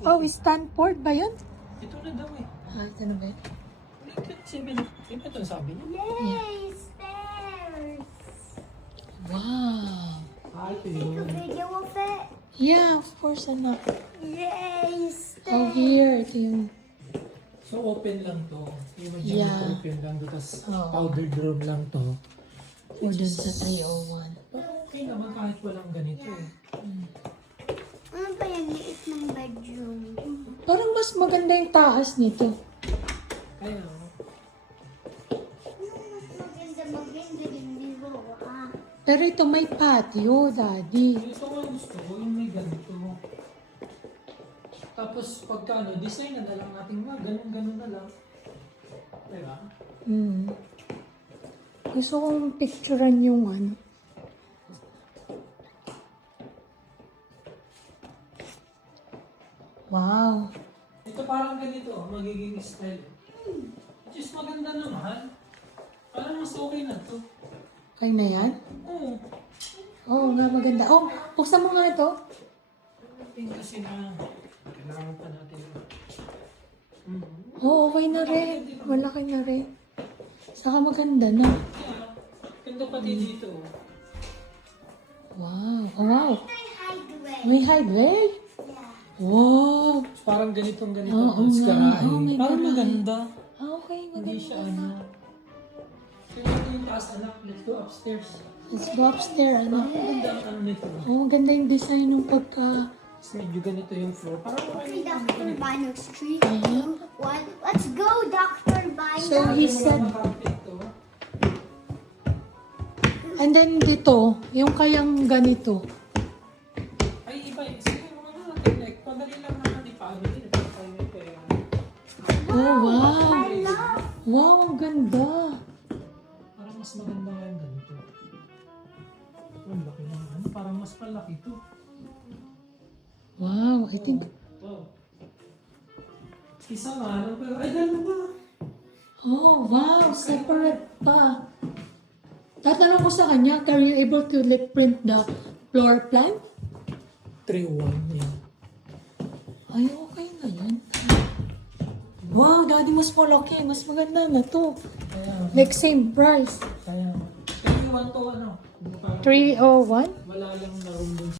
Oh, Stanford ba yun? Ito na daw eh. Ito na ba yun? Iba ito sabi niya. Yay, stairs! Wow. Ito Take a yun. video of it. Yeah, of course, anak. Yay, Oh, stairs! here. Ito yung... So open lang to. Yung Yeah. open lang to. Tapos Oo. powdered room lang to. For dun sa 301. Pero okay naman kahit walang ganito eh. Ano ba yung liit ng bedroom? Parang mas maganda yung taas nito. Kaya Maganda din dito. Pero ito may patio, Daddy. ito ko gusto ko yung may ganito. Tapos pagka ano, design na lang natin nga, ganun-ganun na lang. Diba? Hmm. Gusto kong picturean yung ano. Wow. Ito parang ganito, magiging style. Which is maganda naman. Parang mas okay na to. Kaya na yan? Oo. Oo nga, maganda. Oh, buksan mo nga ito. Tingin kasi na kailangan pa natin. Oo, okay na rin. Malaki na rin. Saka maganda na. Yeah. Ganda pa din dito. Wow. Oh, wow. I hide away. May highway? Yeah. Wow. Parang ganitong ganito. Oo ang nga. skarahe. Oo, may Parang garahe. maganda. Ah, okay, Hindi maganda. siya ano. Tingnan natin yung taas anak. Let's go upstairs. Let's go upstairs, ano? Parang maganda ang ano nito. Oh, maganda yung design ng pagka... Tapos medyo ganito yung floor. Parang Okay, Dr. Bino Street. Uh-huh. One. Let's go, Dr. Bino. So, he said... carpet to. And then dito, yung kayang ganito. Ay, iba eh. Sige, ano natin like, madali lang naman ipaano din. Ipapay mo kaya. Oh, wow. I love. Wow, ang ganda. Parang mas maganda nga yung ganito. Ang laki na. Ano, parang mas malaki to. Wow, I think... Wow. Isa nga, ano, pero ay, dalawa. Oh, wow, separate pa. Tatanong ko sa kanya, are you able to like print the floor plan? 3-1 yan. Ay, okay na yan. Wow, Daddy, mas malaki. Mas maganda na to. Kaya, Like same price. kaya, 3-1 to ano. 301? Wala lang na room dun